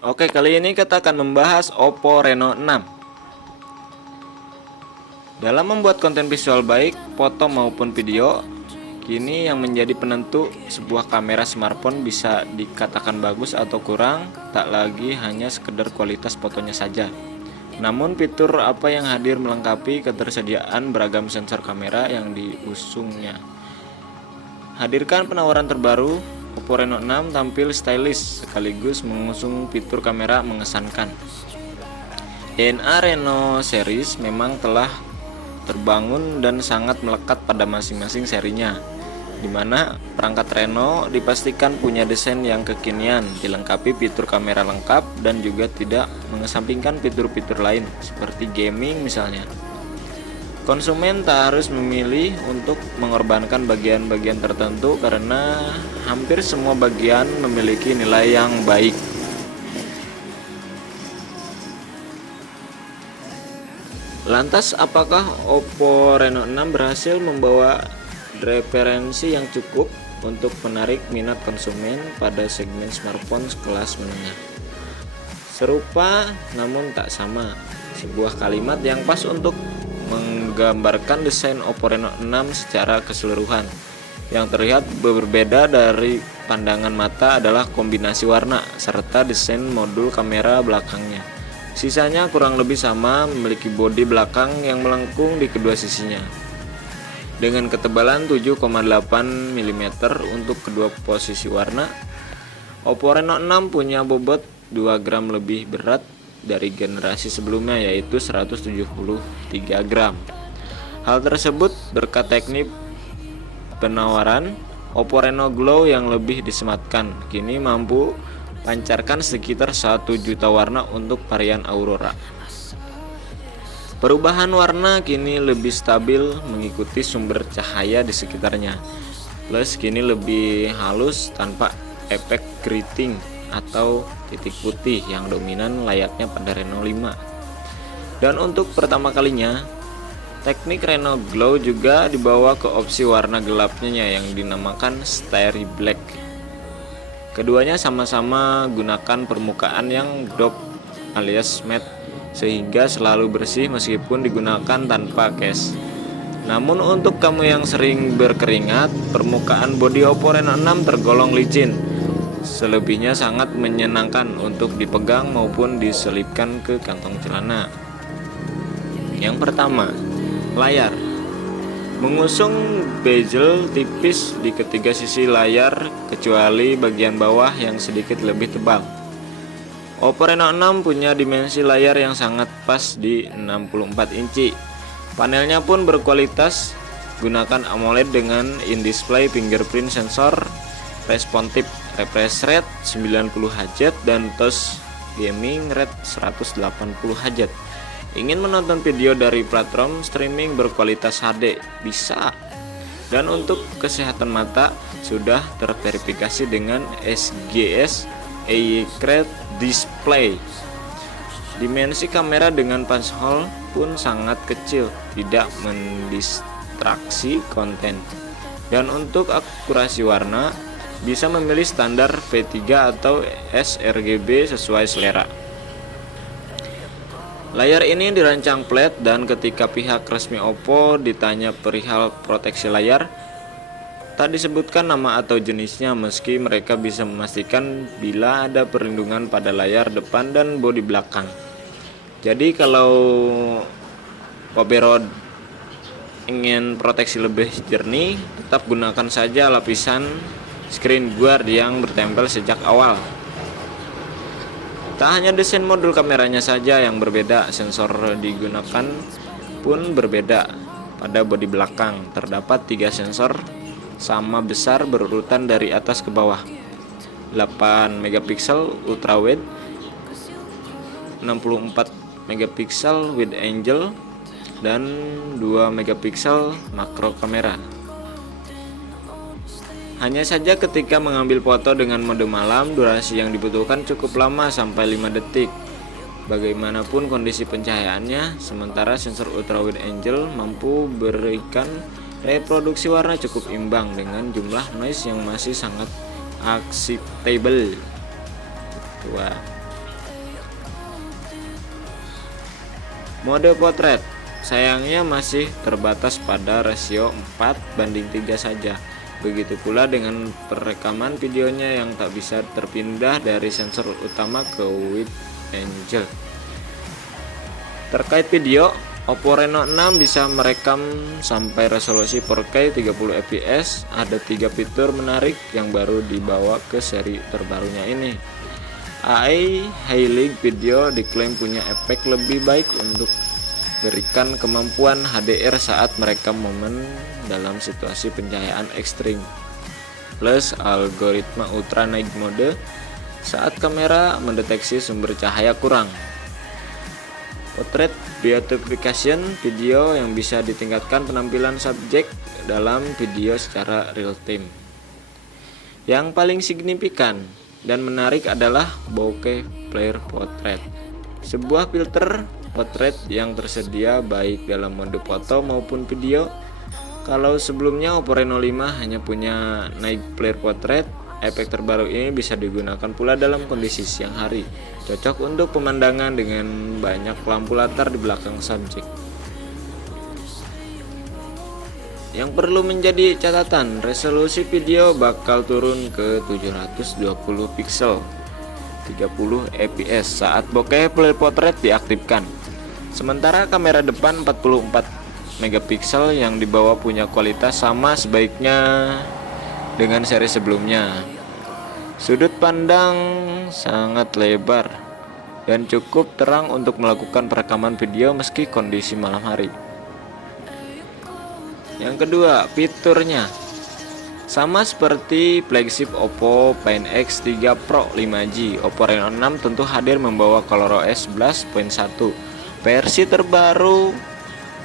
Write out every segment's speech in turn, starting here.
Oke, kali ini kita akan membahas Oppo Reno 6. Dalam membuat konten visual baik, foto maupun video, kini yang menjadi penentu sebuah kamera smartphone bisa dikatakan bagus atau kurang, tak lagi hanya sekedar kualitas fotonya saja. Namun fitur apa yang hadir melengkapi ketersediaan beragam sensor kamera yang diusungnya. Hadirkan penawaran terbaru, Oppo Reno 6 tampil stylish sekaligus mengusung fitur kamera mengesankan. DNA Reno series memang telah terbangun dan sangat melekat pada masing-masing serinya, di mana perangkat Reno dipastikan punya desain yang kekinian, dilengkapi fitur kamera lengkap dan juga tidak mengesampingkan fitur-fitur lain seperti gaming misalnya. Konsumen tak harus memilih untuk mengorbankan bagian-bagian tertentu karena hampir semua bagian memiliki nilai yang baik. Lantas, apakah Oppo Reno 6 berhasil membawa referensi yang cukup untuk menarik minat konsumen pada segmen smartphone kelas menengah? Serupa namun tak sama, sebuah kalimat yang pas untuk menggambarkan desain Oppo Reno 6 secara keseluruhan. Yang terlihat berbeda dari pandangan mata adalah kombinasi warna serta desain modul kamera belakangnya. Sisanya kurang lebih sama, memiliki bodi belakang yang melengkung di kedua sisinya. Dengan ketebalan 7,8 mm untuk kedua posisi warna, Oppo Reno 6 punya bobot 2 gram lebih berat dari generasi sebelumnya, yaitu 173 gram. Hal tersebut berkat teknik penawaran Oppo Reno Glow yang lebih disematkan, kini mampu pancarkan sekitar 1 juta warna untuk varian Aurora. Perubahan warna kini lebih stabil mengikuti sumber cahaya di sekitarnya, plus kini lebih halus tanpa efek keriting atau titik putih yang dominan layaknya pada Reno 5. Dan untuk pertama kalinya, teknik Reno Glow juga dibawa ke opsi warna gelapnya yang dinamakan Starry Black. Keduanya sama-sama gunakan permukaan yang drop alias matte sehingga selalu bersih meskipun digunakan tanpa case. Namun untuk kamu yang sering berkeringat, permukaan bodi Oppo Reno 6 tergolong licin. Selebihnya sangat menyenangkan untuk dipegang maupun diselipkan ke kantong celana. Yang pertama, layar. Mengusung bezel tipis di ketiga sisi layar kecuali bagian bawah yang sedikit lebih tebal. Oppo Reno 6 punya dimensi layar yang sangat pas di 64 inci. Panelnya pun berkualitas, gunakan AMOLED dengan in-display fingerprint sensor, responsif refresh rate 90 Hz dan touch gaming rate 180 Hz. Ingin menonton video dari platform streaming berkualitas HD? Bisa. Dan untuk kesehatan mata sudah terverifikasi dengan SGS Eye-Crest Display. Dimensi kamera dengan punch-hole pun sangat kecil, tidak mendistraksi konten. Dan untuk akurasi warna, bisa memilih standar V3 atau sRGB sesuai selera. Layar ini dirancang flat dan ketika pihak resmi Oppo ditanya perihal proteksi layar, tak disebutkan nama atau jenisnya meski mereka bisa memastikan bila ada perlindungan pada layar depan dan bodi belakang. Jadi kalau Poberod ingin proteksi lebih jernih, tetap gunakan saja lapisan screen guard yang bertempel sejak awal. Tak hanya desain modul kameranya saja yang berbeda, sensor digunakan pun berbeda. Pada bodi belakang terdapat 3 sensor sama besar berurutan dari atas ke bawah. 8 megapiksel ultra wide, 64 megapiksel wide angle, dan 2 megapiksel makro kamera. Hanya saja ketika mengambil foto dengan mode malam, durasi yang dibutuhkan cukup lama sampai 5 detik. Bagaimanapun kondisi pencahayaannya, sementara sensor ultra wide angle mampu berikan reproduksi warna cukup imbang dengan jumlah noise yang masih sangat acceptable. Wah. Mode potret sayangnya masih terbatas pada rasio 4:3 saja. Begitu pula dengan perekaman videonya yang tak bisa terpindah dari sensor utama ke wide angle. Terkait video, Oppo Reno 6 bisa merekam sampai resolusi 4K 30 fps. Ada 3 fitur menarik yang baru dibawa ke seri terbarunya ini. AI Highlight Video diklaim punya efek lebih baik untuk berikan kemampuan HDR saat merekam momen dalam situasi pencahayaan ekstrim. Plus algoritma Ultra Night Mode saat kamera mendeteksi sumber cahaya kurang. Portrait Beautification video yang bisa ditingkatkan penampilan subjek dalam video secara real time. Yang paling signifikan dan menarik adalah bokeh flare portrait, sebuah filter portrait yang tersedia baik dalam mode foto maupun video. Kalau sebelumnya Oppo Reno 5 hanya punya night flare portrait, efek terbaru ini bisa digunakan pula dalam kondisi siang hari, cocok untuk pemandangan dengan banyak lampu latar di belakang subjek. Yang perlu menjadi catatan, resolusi video bakal turun ke 720 pixel 30 fps saat bokeh flare portrait diaktifkan. Sementara kamera depan 44 megapiksel yang dibawa punya kualitas sama sebaiknya dengan seri sebelumnya. Sudut pandang sangat lebar dan cukup terang untuk melakukan perekaman video meski kondisi malam hari. Yang kedua, fiturnya sama seperti flagship Oppo Find X3 Pro 5G. Oppo Reno 6 tentu hadir membawa ColorOS 11.1 versi terbaru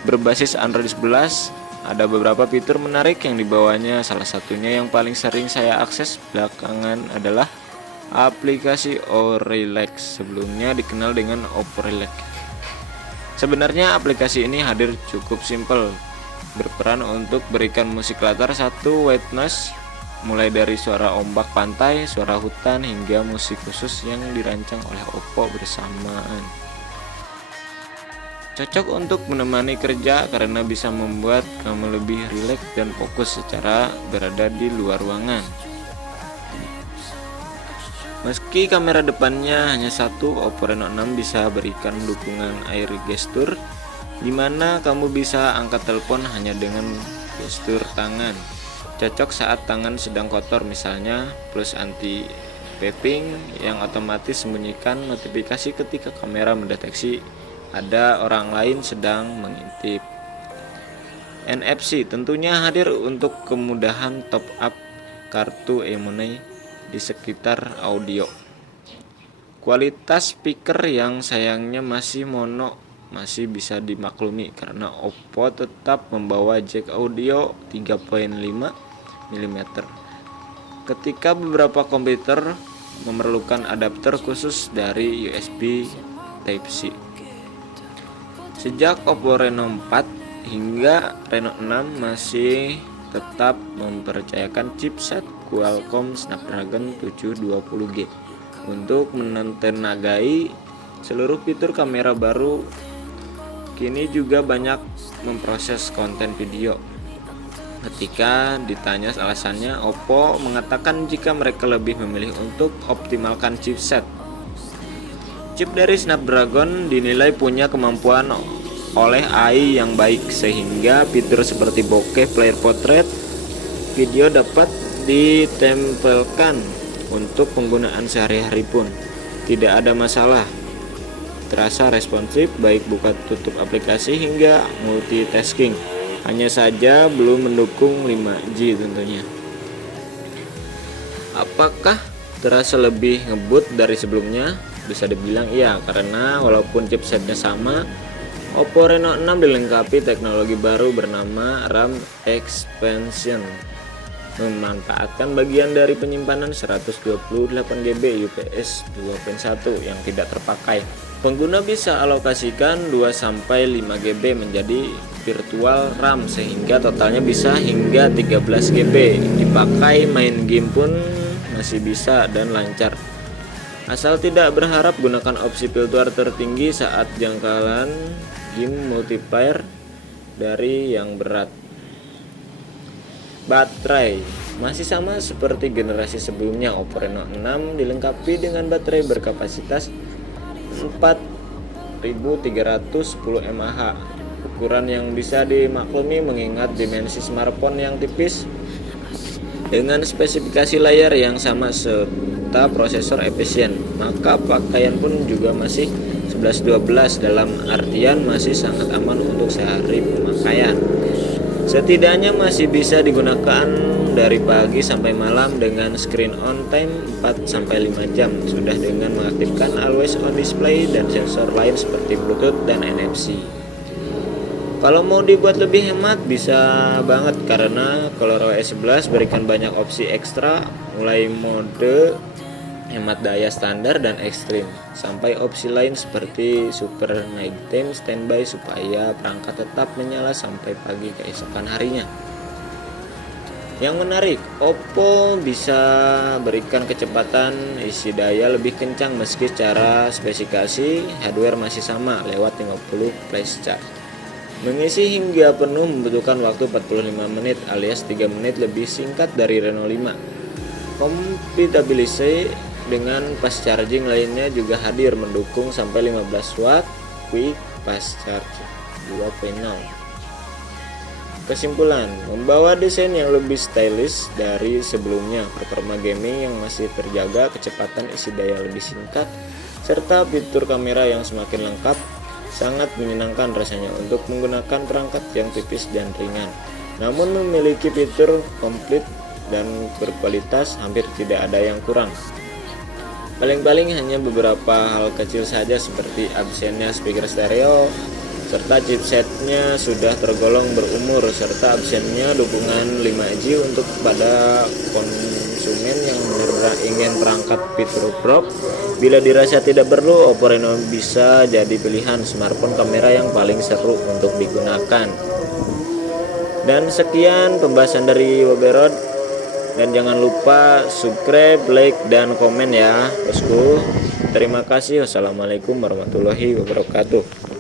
berbasis Android 11. Ada beberapa fitur menarik yang dibawanya, salah satunya yang paling sering saya akses belakangan adalah aplikasi Relax, sebelumnya dikenal dengan Oppo Relax. Sebenarnya aplikasi ini hadir cukup simpel, berperan untuk berikan musik latar satu white noise, mulai dari suara ombak pantai, suara hutan, hingga musik khusus yang dirancang oleh Oppo bersamaan. Cocok untuk menemani kerja karena bisa membuat kamu lebih rileks dan fokus secara berada di luar ruangan. Meski kamera depannya hanya satu, Oppo Reno 6 bisa berikan dukungan air gesture, di mana kamu bisa angkat telepon hanya dengan gestur tangan. Cocok saat tangan sedang kotor misalnya, plus anti piping yang otomatis sembunyikan notifikasi ketika kamera mendeteksi ada orang lain sedang mengintip. NFC tentunya hadir untuk kemudahan top up kartu e-money di sekitar audio. Kualitas speaker yang sayangnya masih mono masih bisa dimaklumi karena Oppo tetap membawa jack audio 3.5 mm. Ketika beberapa komputer memerlukan adapter khusus dari USB Type-C. Sejak Oppo Reno 4 hingga Reno 6 masih tetap mempercayakan chipset Qualcomm Snapdragon 720G untuk menenagai seluruh fitur kamera baru. Kini juga banyak memproses konten video. Ketika ditanya alasannya, Oppo mengatakan jika mereka lebih memilih untuk optimalkan chipset. Chip dari Snapdragon dinilai punya kemampuan oleh AI yang baik sehingga fitur seperti bokeh flare portrait video dapat ditempelkan untuk penggunaan sehari-hari pun tidak ada masalah. Terasa responsif baik buka tutup aplikasi hingga multitasking. Hanya saja belum mendukung 5G tentunya. Apakah terasa lebih ngebut dari sebelumnya? Bisa dibilang iya, karena walaupun chipsetnya sama, Oppo Reno 6 dilengkapi teknologi baru bernama RAM Expansion, memanfaatkan bagian dari penyimpanan 128GB UFS 2.1 yang tidak terpakai. Pengguna bisa alokasikan 2-5GB menjadi virtual RAM sehingga totalnya bisa hingga 13GB. Dipakai main game pun masih bisa dan lancar. Asal tidak berharap gunakan opsi filter tertinggi saat jangkauan game multiplayer dari yang berat. Baterai masih sama seperti generasi sebelumnya. Oppo Reno 6 dilengkapi dengan baterai berkapasitas 4310 mAh, ukuran yang bisa dimaklumi mengingat dimensi smartphone yang tipis dengan spesifikasi layar yang sama serta prosesor efisien. Maka pakaian pun juga masih 11-12, dalam artian masih sangat aman untuk sehari pemakaian. Setidaknya masih bisa digunakan dari pagi sampai malam dengan screen on time 4-5 jam, sudah dengan mengaktifkan always on display dan sensor lain seperti Bluetooth dan NFC. Kalau mau dibuat lebih hemat bisa banget, karena ColorOS 11 berikan banyak opsi ekstra, mulai mode hemat daya standar dan ekstrim sampai opsi lain seperti super nighttime standby supaya perangkat tetap menyala sampai pagi keesokan harinya. Yang menarik, Oppo bisa berikan kecepatan isi daya lebih kencang meski secara spesifikasi hardware masih sama lewat 50 flash charge. Mengisi hingga penuh membutuhkan waktu 45 menit alias 3 menit lebih singkat dari Reno 5. Kompatibilisi dengan fast charging lainnya juga hadir, mendukung sampai 15 watt quick fast charge 2.0. Kesimpulan, membawa desain yang lebih stylish dari sebelumnya, performa gaming yang masih terjaga, kecepatan isi daya lebih singkat, serta fitur kamera yang semakin lengkap. Sangat menyenangkan rasanya untuk menggunakan perangkat yang tipis dan ringan, namun memiliki fitur komplit dan berkualitas, hampir tidak ada yang kurang. Paling-paling hanya beberapa hal kecil saja seperti absennya speaker stereo, serta chipsetnya sudah tergolong berumur, serta absennya dukungan 5G untuk pada konsumen yang benar-benar ingin perangkat fitur Pro. Bila dirasa tidak perlu, Oppo Reno bisa jadi pilihan smartphone kamera yang paling seru untuk digunakan. Dan sekian pembahasan dari Woberod, dan jangan lupa subscribe, like, dan komen ya bosku. Terima kasih. Wassalamualaikum warahmatullahi wabarakatuh.